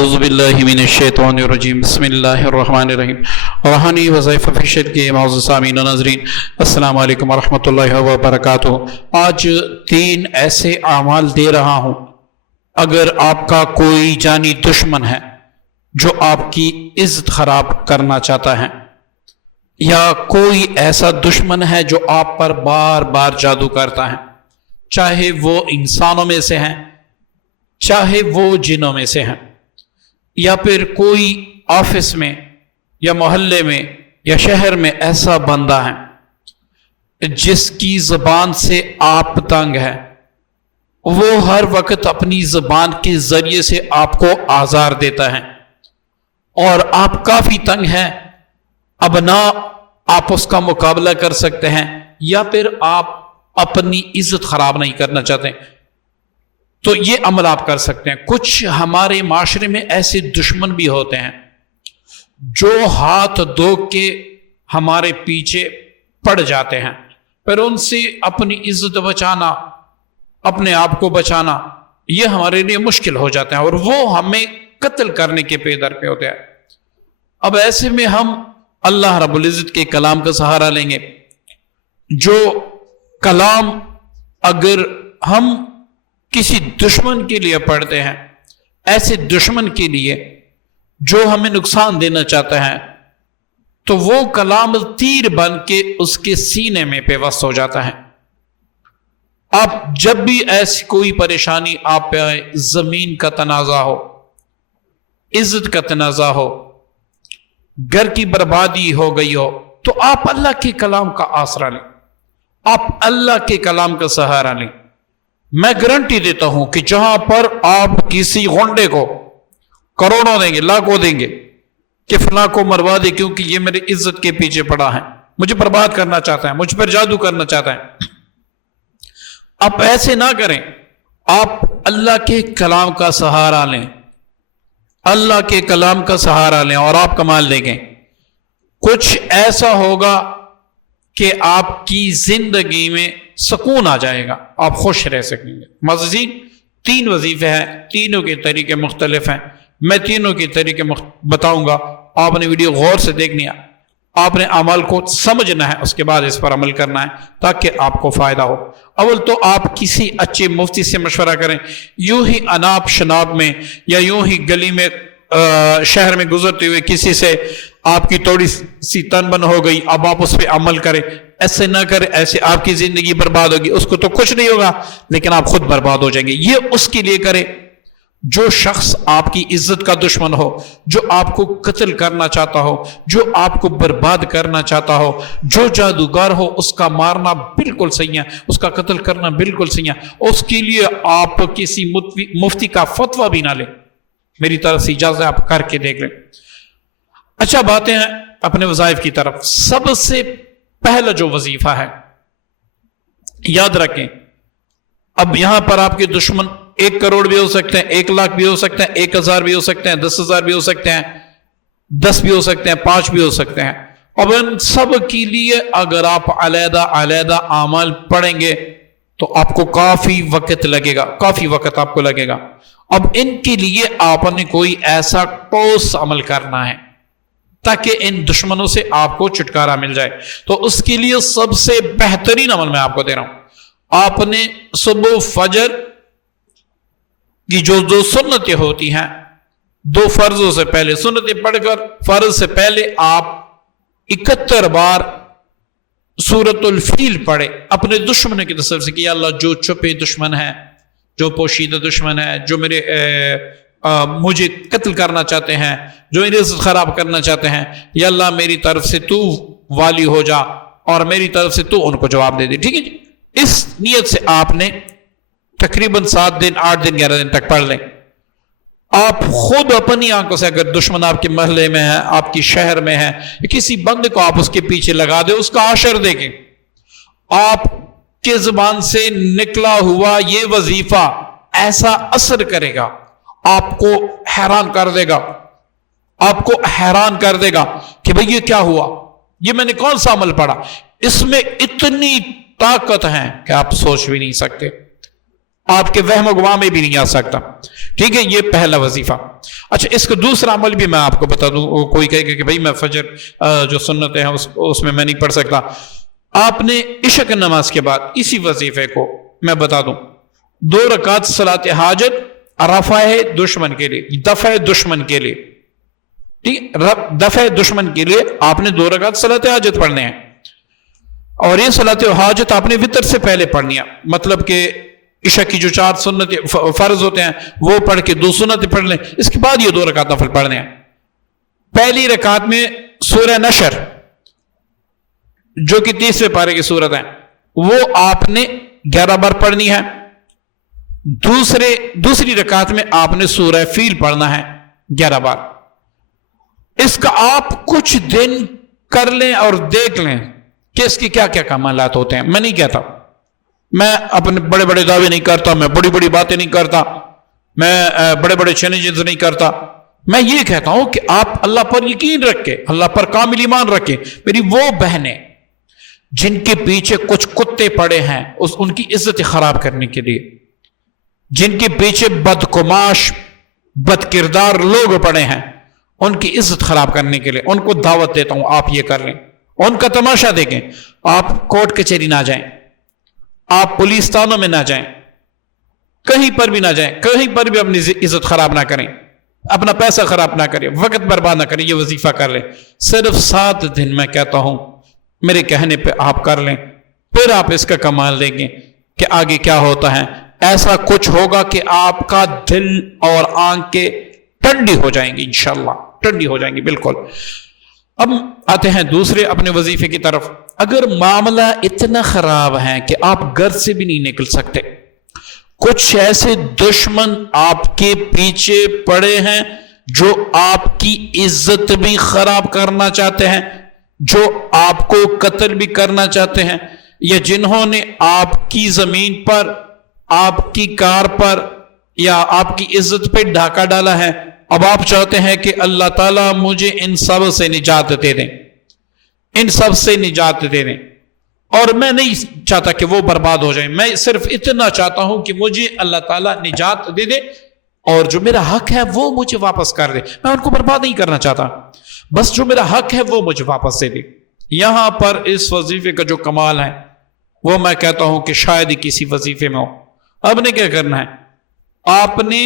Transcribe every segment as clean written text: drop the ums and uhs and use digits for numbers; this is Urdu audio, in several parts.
اعوذ باللہ من الشیطان الرجیم بسم اللہ الرحمن الرحیم روحانی وظائف فیشن کے معزز سامعین و ناظرین السلام علیکم ورحمۃ اللہ وبرکاتہ۔ آج 3 ایسے اعمال دے رہا ہوں، اگر آپ کا کوئی جانی دشمن ہے جو آپ کی عزت خراب کرنا چاہتا ہے، یا کوئی ایسا دشمن ہے جو آپ پر بار بار جادو کرتا ہے، چاہے وہ انسانوں میں سے ہیں چاہے وہ جنوں میں سے ہیں، یا پھر کوئی آفس میں یا محلے میں یا شہر میں ایسا بندہ ہے جس کی زبان سے آپ تنگ ہے، وہ ہر وقت اپنی زبان کے ذریعے سے آپ کو آزار دیتا ہے اور آپ کافی تنگ ہیں، اب نہ آپ اس کا مقابلہ کر سکتے ہیں یا پھر آپ اپنی عزت خراب نہیں کرنا چاہتے، تو یہ عمل آپ کر سکتے ہیں۔ کچھ ہمارے معاشرے میں ایسے دشمن بھی ہوتے ہیں جو ہاتھ دھو کے ہمارے پیچھے پڑ جاتے ہیں، پھر ان سے اپنی عزت بچانا، اپنے آپ کو بچانا، یہ ہمارے لیے مشکل ہو جاتا ہے اور وہ ہمیں قتل کرنے کے پیدر پہ ہوتے ہیں۔ اب ایسے میں ہم اللہ رب العزت کے کلام کا سہارا لیں گے، جو کلام اگر ہم کسی دشمن کے لیے پڑھتے ہیں، ایسے دشمن کے لیے جو ہمیں نقصان دینا چاہتا ہے، تو وہ کلام تیر بن کے اس کے سینے میں پیوست ہو جاتا ہے۔ آپ جب بھی ایسی کوئی پریشانی آپ پہ آئے، زمین کا تنازع ہو، عزت کا تنازع ہو، گھر کی بربادی ہو گئی ہو، تو آپ اللہ کے کلام کا آسرا لیں، آپ اللہ کے کلام کا سہارا لیں۔ میں گارنٹی دیتا ہوں کہ جہاں پر آپ کسی غنڈے کو کروڑوں دیں گے، لاکھوں دیں گے کہ فلاں کو مروا دے کیونکہ یہ میری عزت کے پیچھے پڑا ہے، مجھے برباد کرنا چاہتا ہے، مجھ پر جادو کرنا چاہتا ہے، آپ ایسے نہ کریں۔ آپ اللہ کے کلام کا سہارا لیں، اللہ کے کلام کا سہارا لیں اور آپ کمال دیں گے۔ کچھ ایسا ہوگا کہ آپ کی زندگی میں سکون آ جائے گا، آپ خوش رہ سکیں گے۔ معززین، 3 وظیفے ہیں، تینوں کے طریقے مختلف ہیں، میں تینوں کے طریقے بتاؤں گا، آپ نے ویڈیو غور سے دیکھنی ہے، آپ نے عمل کو سمجھنا ہے، اس کے بعد اس پر عمل کرنا ہے تاکہ آپ کو فائدہ ہو۔ اول تو آپ کسی اچھے مفتی سے مشورہ کریں، یوں ہی اناپ شناپ میں یا یوں ہی گلی میں شہر میں گزرتے ہوئے کسی سے آپ کی تھوڑی سی تن بن ہو گئی، اب آپ اس پہ عمل کریں، ایسے نہ کریں، ایسے آپ کی زندگی برباد ہوگی، اس کو تو کچھ نہیں ہوگا لیکن آپ خود برباد ہو جائیں گے۔ یہ اس کے لیے کریں جو شخص آپ کی عزت کا دشمن ہو، جو آپ کو قتل کرنا چاہتا ہو، جو آپ کو برباد کرنا چاہتا ہو، جو جادوگر ہو، اس کا مارنا بالکل صحیح ہے، اس کا قتل کرنا بالکل صحیح ہے۔ اس کے لیے آپ کسی مفتی کا فتویٰ بھی نہ لیں، میری طرف سے اجازت ہے، آپ کر کے دیکھ لیں۔ اچھا، باتیں ہیں اپنے وظائف کی طرف۔ سب سے پہلا جو وظیفہ ہے، یاد رکھیں، اب یہاں پر آپ کے دشمن 1 کروڑ بھی ہو سکتے ہیں، 1 لاکھ بھی ہو سکتے ہیں، 1000 بھی ہو سکتے ہیں، 10,000 بھی ہو سکتے ہیں، 10 بھی ہو سکتے ہیں، 5 بھی ہو سکتے ہیں۔ اب ان سب کے لیے اگر آپ علیحدہ علیحدہ اعمال پڑھیں گے تو آپ کو کافی وقت لگے گا، کافی وقت آپ کو لگے گا۔ اب ان کے لیے آپ نے کوئی ایسا ٹھوس عمل کرنا ہے تاکہ ان دشمنوں سے آپ کو چھٹکارا مل جائے۔ تو اس کے لیے سب سے بہترین عمل میں آپ کو دے رہا ہوں، آپ نے صبح فجر کی جو 2 سنتیں ہوتی ہیں، 2 فرضوں سے پہلے سنتیں پڑھ کر فرض سے پہلے آپ 71 بار سورۃ الفیل پڑھے، اپنے دشمنوں کی طرف سے کہ یا اللہ، جو چھپے دشمن ہے، جو پوشیدہ دشمن ہے، جو مجھے قتل کرنا چاہتے ہیں، جو میری عزت خراب کرنا چاہتے ہیں، یا اللہ میری طرف سے تو والی ہو جا اور میری طرف سے تو ان کو جواب دے دے۔ ٹھیک ہے جی، اس نیت سے آپ نے تقریباً 7 دن 8 دن 11 دن تک پڑھ لیں۔ آپ خود اپنی آنکھوں سے، اگر دشمن آپ کے محلے میں ہے، آپ کی شہر میں ہے، کسی بندے کو آپ اس کے پیچھے لگا دیں، اس کا عشر دیکھیں، آپ کے زبان سے نکلا ہوا یہ وظیفہ ایسا اثر کرے گا، آپ کو حیران کر دے گا، آپ کو حیران کر دے گا کہ بھئی یہ کیا ہوا، یہ میں نے کون سا عمل پڑھا۔ اس میں اتنی طاقت ہے کہ آپ سوچ بھی نہیں سکتے، آپ کے وہم و گمان میں بھی نہیں آ سکتا۔ ٹھیک ہے، یہ پہلا وظیفہ۔ اچھا، اس کا دوسرا عمل بھی میں آپ کو بتا دوں. کوئی کہے گا کہ بھائی میں فجر جو سنتیں ہیں اس میں نہیں پڑھ سکتا. آپ نے عشاء کی نماز کے بعد اسی وظیفے کو میں بتا دوں، 2 رکعت صلاۃ حاجت رفع دشمن کے لیے، دفع دشمن کے لیے، ٹھیک، دفع دشمن کے لیے آپ نے 2 رکعت صلاۃ حاجت پڑھنے ہیں. اور یہ صلاۃ حاجت آپ نے وتر سے پہلے پڑھنی ہے. مطلب کہ عشاء کی جو 4 سنت فرض ہوتے ہیں وہ پڑھ کے 2 سنتیں پڑھ لیں، اس کے بعد یہ 2 رکعت نفل پڑھنے ہیں. پہلی رکعت میں سورہ نشر جو کہ 30ویں پارے کی سورت ہے وہ آپ نے 11 بار پڑھنی ہے. دوسری رکعت میں آپ نے سورہ فیل پڑھنا ہے 11 بار. اس کا آپ کچھ دن کر لیں اور دیکھ لیں کہ اس کی کیا کیا کمالات ہوتے ہیں. میں نہیں کہتا، میں اپنے بڑے بڑے دعوے نہیں کرتا، میں بڑی بڑی باتیں نہیں کرتا، میں بڑے بڑے چیلنجز نہیں کرتا. میں یہ کہتا ہوں کہ آپ اللہ پر یقین رکھیں، اللہ پر کامل ایمان رکھیں. میری وہ بہنیں جن کے پیچھے کچھ کتے پڑے ہیں ان کی عزت خراب کرنے کے لیے، جن کے پیچھے بدقماش بد کردار لوگ پڑے ہیں ان کی عزت خراب کرنے کے لیے، ان کو دعوت دیتا ہوں آپ یہ کر لیں. ان کا تماشا دیکھیں. آپ کورٹ کچہری نہ جائیں، آپ پولیس تھانوں میں نہ جائیں، کہیں پر بھی نہ جائیں، کہیں پر بھی اپنی عزت خراب نہ کریں، اپنا پیسہ خراب نہ کریں، وقت برباد نہ کریں. یہ وظیفہ کر لیں. صرف 7 دن میں کہتا ہوں، میرے کہنے پہ آپ کر لیں، پھر آپ اس کا کمال دیں گے کہ آگے کیا ہوتا ہے. ایسا کچھ ہوگا کہ آپ کا دل اور آنکھیں ٹھنڈی ہو جائیں گی، انشاءاللہ ٹھنڈی ہو جائیں گی بالکل. اب آتے ہیں دوسرے اپنے وظیفے کی طرف. اگر معاملہ اتنا خراب ہے کہ آپ گھر سے بھی نہیں نکل سکتے، کچھ ایسے دشمن آپ کے پیچھے پڑے ہیں جو آپ کی عزت بھی خراب کرنا چاہتے ہیں، جو آپ کو قتل بھی کرنا چاہتے ہیں، یا جنہوں نے آپ کی زمین پر، آپ کی کار پر یا آپ کی عزت پہ ڈھاکہ ڈالا ہے. اب آپ چاہتے ہیں کہ اللہ تعالیٰ مجھے ان سب سے نجات دے دیں، ان سب سے نجات دے دیں. اور میں نہیں چاہتا کہ وہ برباد ہو جائیں، میں صرف اتنا چاہتا ہوں کہ مجھے اللہ تعالیٰ نجات دے دے اور جو میرا حق ہے وہ مجھے واپس کر دے. میں ان کو برباد نہیں کرنا چاہتا، بس جو میرا حق ہے وہ مجھے واپس دے دے. یہاں پر اس وظیفے کا جو کمال ہے وہ میں کہتا ہوں کہ شاید ہی کسی وظیفے میں ہو. اب نے کیا کرنا ہے؟ آپ نے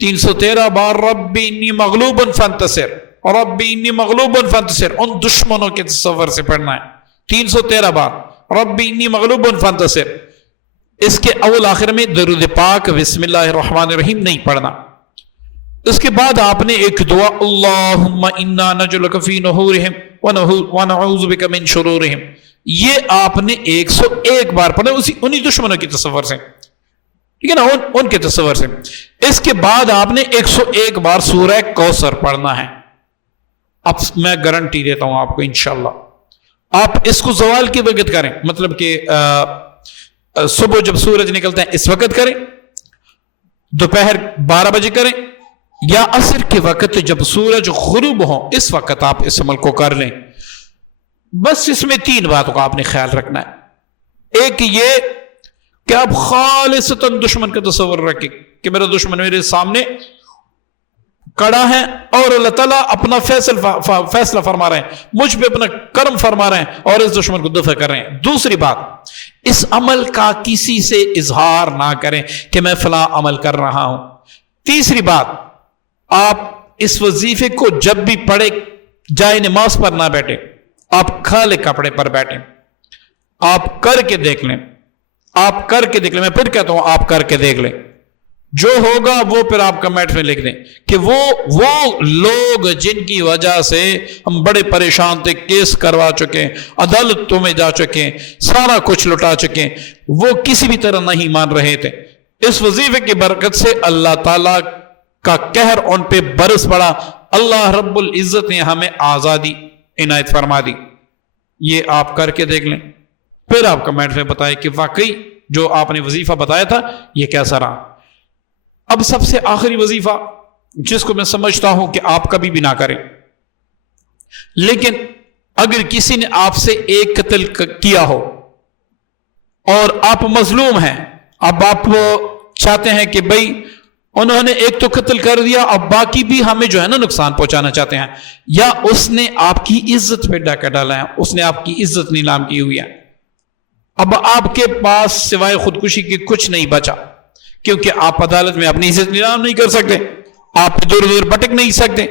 313 بار ربی انی مغلوب فانتصر، ربی انی مغلوب فانتصر ان دشمنوں کے تصور سے پڑھنا ہے. 313 بار ربی انی مغلوب فانتصر. اس کے اول آخر میں درود پاک بسم اللہ الرحمن الرحیم نہیں پڑھنا. اس کے بعد آپ نے ایک دعا اللہم انا نجعلک فی نحورہم ونعوذ بک من شرورہم، یہ آپ نے 101 بار پڑھنا انہی دشمنوں کی تصور سے، ٹھیک ہے نا، ان کے تصور سے. اس کے بعد آپ نے 101 بار سورہ کوثر پڑھنا ہے. اب میں گارنٹی دیتا ہوں آپ کو انشاءاللہ آپ اس کو زوال کے وقت کریں، مطلب کہ صبح جب سورج نکلتا ہے اس وقت کریں، دوپہر 12 بجے کریں، یا عصر کے وقت جب سورج غروب ہو اس وقت آپ اس عمل کو کر لیں. بس اس میں 3 باتوں کا آپ نے خیال رکھنا ہے. ایک یہ کہ آپ خالصتاً دشمن کا تصور رکھیں کہ میرا دشمن میرے سامنے کڑا ہے اور اللہ تعالیٰ اپنا فیصلہ فرما رہے ہیں، مجھ پہ اپنا کرم فرما رہے ہیں اور اس دشمن کو دفع کر رہے ہیں. دوسری بات، اس عمل کا کسی سے اظہار نہ کریں کہ میں فلاں عمل کر رہا ہوں. تیسری بات، آپ اس وظیفے کو جب بھی پڑھے جائے نماز پر نہ بیٹھے، آپ کھالے کپڑے پر بیٹھیں. آپ کر کے دیکھ لیں، آپ کر کے دیکھ لیں. میں پھر کہتا ہوں آپ کر کے دیکھ لیں، جو ہوگا وہ پھر آپ کمنٹ میں لکھ دیں کہ وہ لوگ جن کی وجہ سے ہم بڑے پریشان تھے، کیس کروا چکے، عدالتوں میں جا چکے، سارا کچھ لٹا چکے، وہ کسی بھی طرح نہیں مان رہے تھے. اس وظیفے کی برکت سے اللہ تعالیٰ کا قہر ان پہ برس پڑا، اللہ رب العزت نے ہمیں آزادی عنایت فرما دی. یہ آپ کر کے دیکھ لیں، پھر آپ کمنٹ میں بتائیں کہ واقعی جو آپ نے وظیفہ بتایا تھا یہ کیسا رہا. اب سب سے آخری وظیفہ جس کو میں سمجھتا ہوں کہ آپ کبھی بھی نہ کریں، لیکن اگر کسی نے آپ سے ایک قتل کیا ہو اور آپ مظلوم ہیں، اب آپ چاہتے ہیں کہ بھئی انہوں نے ایک تو قتل کر دیا، اب باقی بھی ہمیں جو ہے نا نقصان پہنچانا چاہتے ہیں، یا اس نے آپ کی عزت پہ ڈاکہ ڈالا ہے، اس نے آپ کی عزت نیلام کی ہوئی ہے، اب آپ کے پاس سوائے خودکشی کی کچھ نہیں بچا، کیونکہ آپ عدالت میں اپنی عزت نیلام نہیں کر سکتے، آپ دور دور بھٹک نہیں سکتے،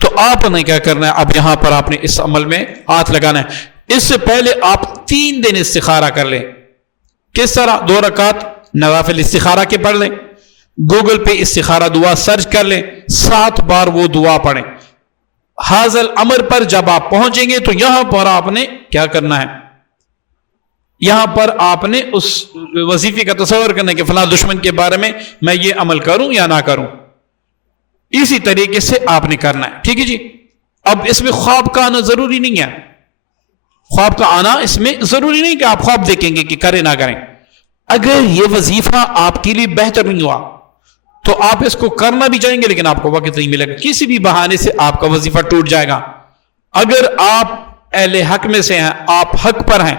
تو آپ نے کیا کرنا ہے، اب یہاں پر آپ نے اس عمل میں ہاتھ لگانا ہے۔ اس سے پہلے آپ 3 دن استخارہ کر لیں۔ کس طرح؟ 2 رکعت نوافل استخارہ کے پڑھ لیں، گوگل پہ استخارہ دعا سرچ کر لیں، 7 بار وہ دعا پڑھیں۔ حاصل امر پر جب آپ پہنچیں گے تو یہاں پر آپ نے کیا کرنا ہے، یہاں پر آپ نے اس وظیفے کا تصور کرنا کہ فلاں دشمن کے بارے میں میں یہ عمل کروں یا نہ کروں، اسی طریقے سے آپ نے کرنا ہے، ٹھیک ہے جی۔ اب اس میں خواب کا آنا ضروری نہیں ہے، خواب کا آنا اس میں ضروری نہیں کہ آپ خواب دیکھیں گے کہ کریں نہ کریں۔ اگر یہ وظیفہ آپ کے لیے بہتر نہیں ہوا تو آپ اس کو کرنا بھی چاہیں گے لیکن آپ کو وقت نہیں ملے گا، کسی بھی بہانے سے آپ کا وظیفہ ٹوٹ جائے گا۔ اگر آپ اہل حق میں سے ہیں، آپ حق پر ہیں،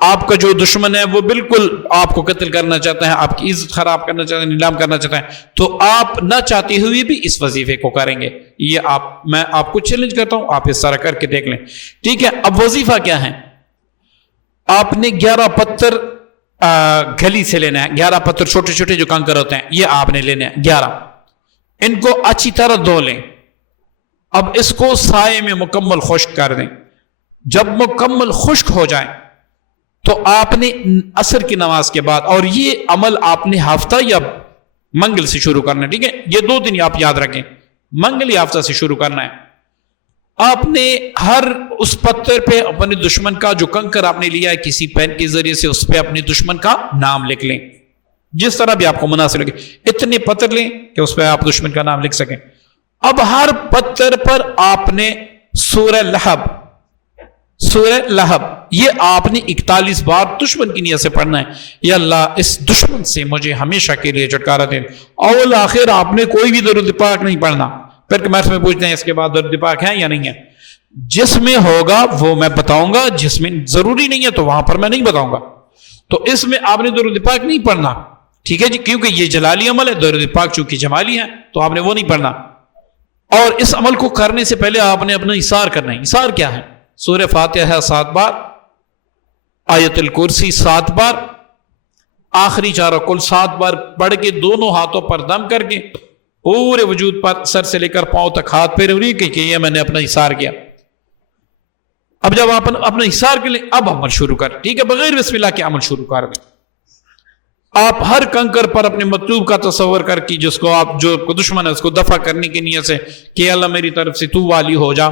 آپ کا جو دشمن ہے وہ بالکل آپ کو قتل کرنا چاہتا ہے، آپ کی عزت خراب کرنا چاہتا ہے، نیلام کرنا چاہتا ہے، تو آپ نہ چاہتے ہوئے بھی اس وظیفے کو کریں گے۔ یہ میں آپ کو چیلنج کرتا ہوں، آپ اس طرح کر کے دیکھ لیں، ٹھیک ہے۔ اب وظیفہ کیا ہے؟ آپ نے 11 پتھر گلی سے لینا ہے، 11 پتھر چھوٹے چھوٹے جو کنکر ہوتے ہیں، یہ آپ نے لینے ہیں 11، ان کو اچھی طرح دھو لیں۔ اب اس کو سائے میں مکمل خشک کر دیں، جب مکمل خشک ہو جائیں تو آپ نے عصر کی نماز کے بعد، اور یہ عمل آپ نے ہفتہ یا منگل سے شروع کرنا ہے، ٹھیک ہے، یہ 2 دن آپ یاد رکھیں، منگل یا ہفتہ سے شروع کرنا ہے۔ آپ نے ہر اس پتھر پہ اپنے دشمن کا جو کنکر آپ نے لیا ہے کسی پین کے ذریعے سے، اس پہ اپنے دشمن کا نام لکھ لیں، جس طرح بھی آپ کو مناسب لگے، اتنے پتھر لیں کہ اس پہ آپ دشمن کا نام لکھ سکیں۔ اب ہر پتھر پر آپ نے سورہ لہب یہ آپ نے 41 بار دشمن کی نیت سے پڑھنا ہے، یا اللہ اس دشمن سے مجھے ہمیشہ کے لیے چھٹکارا دے۔ اول آخر آپ نے کوئی بھی درود پاک نہیں پڑھنا، پھر کمنٹس میں پوچھتے ہیں اس کے بعد درود پاک ہے یا نہیں ہے، جس میں ہوگا وہ میں بتاؤں گا، جس میں ضروری نہیں ہے تو وہاں پر میں نہیں بتاؤں گا۔ تو اس میں آپ نے درود پاک نہیں پڑھنا، ٹھیک ہے جی، کیونکہ یہ جلالی عمل ہے، درود پاک چونکہ جمالی ہے تو آپ نے وہ نہیں پڑھنا۔ اور اس عمل کو کرنے سے پہلے آپ نے اپنا احصار کرنا ہے۔ احصار کیا ہے؟ سورہ فاتحہ 7 بار، آیت الکرسی 7 بار، آخری 4 کل 7 بار پڑھ کے دونوں ہاتھوں پر دم کر کے پورے وجود پر سر سے لے کر پاؤں تک ہاتھ پھیرے ہوئے کہ یہ میں نے اپنا احصار کیا۔ اب جب آپ اپنا احصار کے لیں اب عمل شروع کر، ٹھیک ہے، بغیر بسم اللہ کے عمل شروع کر دیں۔ آپ ہر کنکر پر اپنے مطلوب کا تصور کر کے، جس کو آپ جو دشمن ہے اس کو دفع کرنے کی نیت سے کہ اللہ میری طرف سے تو والی ہو جا،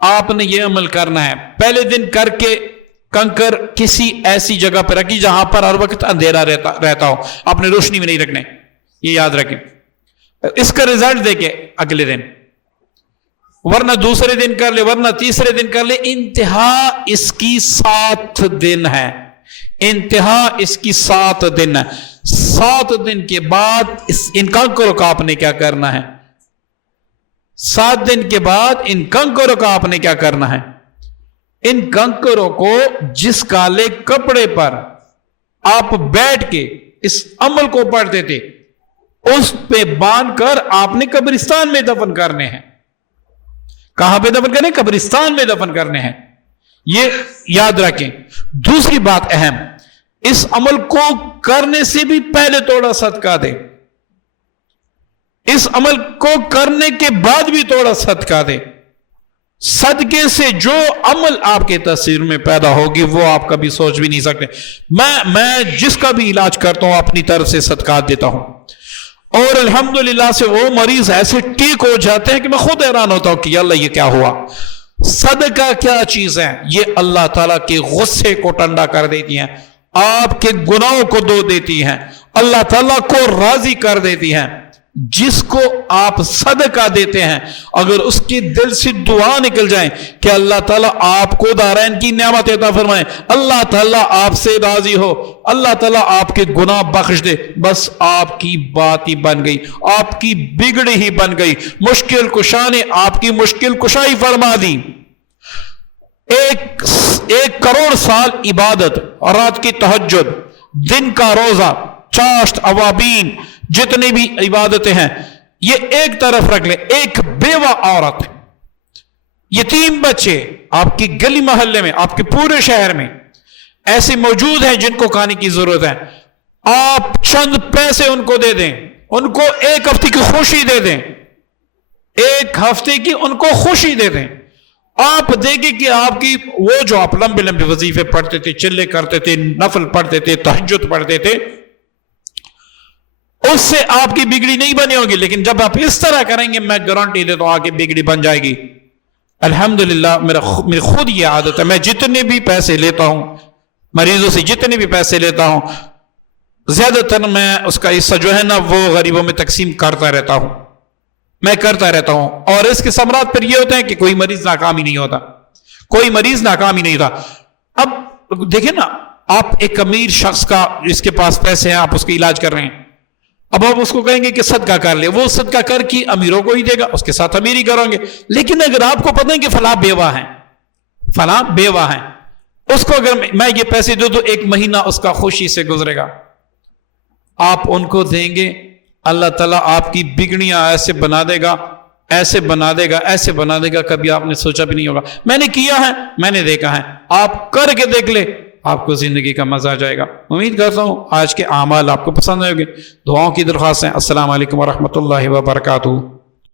آپ نے یہ عمل کرنا ہے۔ پہلے دن کر کے کنکر کسی ایسی جگہ پر رکھی جہاں پر ہر وقت اندھیرا رہتا ہو، آپ نے روشنی میں نہیں رکھنے، یہ یاد رکھیں۔ اس کا رزلٹ دیکھیں اگلے دن، ورنہ دوسرے دن کر لے، ورنہ تیسرے دن کر لے، انتہا اس کی 7 دن ہے، انتہا اس کی 7 دن ہے۔ 7 دن کے بعد ان کنکروں کا آپ نے کیا کرنا ہے؟ 7 دن کے بعد ان کنکروں کا آپ نے کیا کرنا ہے؟ ان کنکروں کو جس کالے کپڑے پر آپ بیٹھ کے اس عمل کو پڑھتے تھے اس پہ باندھ کر آپ نے قبرستان میں دفن کرنے ہیں۔ کہاں پہ دفن کرنے؟ قبرستان میں دفن کرنے ہیں، یہ یاد رکھیں۔ دوسری بات اہم، اس عمل کو کرنے سے بھی پہلے تھوڑا صدقہ دے، اس عمل کو کرنے کے بعد بھی تھوڑا صدقہ دے۔ صدقے سے جو عمل آپ کے تصویر میں پیدا ہوگی وہ آپ کبھی سوچ بھی نہیں سکتے۔ میں جس کا بھی علاج کرتا ہوں اپنی طرف سے صدقات دیتا ہوں، اور الحمدللہ سے وہ مریض ایسے ٹھیک ہو جاتے ہیں کہ میں خود حیران ہوتا ہوں کہ یا اللہ یہ کیا ہوا۔ صدقہ کیا چیز ہے؟ یہ اللہ تعالیٰ کے غصے کو ٹھنڈا کر دیتی ہیں، آپ کے گناہوں کو دھو دیتی ہیں، اللہ تعالیٰ کو راضی کر دیتی ہیں۔ جس کو آپ صدقہ دیتے ہیں اگر اس کی دل سے دعا نکل جائیں کہ اللہ تعالیٰ آپ کو دارین کی نعمت عطا فرمائے، اللہ تعالیٰ آپ سے راضی ہو، اللہ تعالیٰ آپ کے گناہ بخش دے، بس آپ کی بات ہی بن گئی، آپ کی بگڑی ہی بن گئی، مشکل کشا نے آپ کی مشکل کشائی فرما دی۔ 1 کروڑ سال عبادت، رات کی تہجد، دن کا روزہ، چاشت، اوابین، جتنی بھی عبادتیں ہیں یہ ایک طرف رکھ لیں. ایک بیوہ عورت، یتیم بچے آپ کی گلی محلے میں، آپ کے پورے شہر میں ایسے موجود ہیں جن کو کھانے کی ضرورت ہے، آپ چند پیسے ان کو دے دیں، ان کو ایک ہفتے کی خوشی دے دیں، ایک ہفتے کی ان کو خوشی دے دیں. آپ دیکھیں کہ آپ کی وہ جو آپ لمبے لمبے وظیفے پڑھتے تھے، چلے کرتے تھے، نفل پڑھتے تھے، تہجد پڑھتے تھے، اس سے آپ کی بگڑی نہیں بنی ہوگی. لیکن جب آپ اس طرح کریں گے میں گارنٹی دیتا ہوں آپ کی بگڑی بن جائے گی. الحمدللہ میری خود یہ عادت ہے، میں جتنے بھی پیسے لیتا ہوں مریضوں سے، جتنے بھی پیسے لیتا ہوں، زیادہ تر میں اس کا حصہ جو ہے نا وہ غریبوں میں تقسیم کرتا رہتا ہوں، میں کرتا رہتا ہوں. اور اس کے ثمرات پھر یہ ہوتے ہیں کہ کوئی مریض ناکام ہی نہیں ہوتا، کوئی مریض ناکام ہی نہیں ہوتا. اب دیکھیں نا، آپ ایک امیر شخص کا جس کے پاس پیسے ہیں، آپ اس کا علاج کر رہے ہیں، اب آپ اس کو کہیں گے کہ صدقہ کر لے، وہ صدقہ کر کے امیروں کو ہی دے گا، اس کے ساتھ امیر ہی کریں گے. لیکن اگر آپ کو پتہ ہے کہ فلاں بیوہ ہیں، فلاں بیوہ ہیں، اس کو اگر میں یہ پیسے دوں تو ایک مہینہ اس کا خوشی سے گزرے گا، آپ ان کو دیں گے، اللہ تعالیٰ آپ کی بگڑیاں ایسے بنا دے گا، ایسے بنا دے گا، ایسے بنا دے گا، کبھی آپ نے سوچا بھی نہیں ہوگا. میں نے کیا ہے، میں نے دیکھا ہے، آپ کر کے دیکھ لے، آپ کو زندگی کا مزہ آ جائے گا. امید کرتا ہوں آج کے اعمال آپ کو پسند آئے گے. دعاؤں کی درخواست ہے. السلام علیکم ورحمۃ اللہ وبرکاتہ.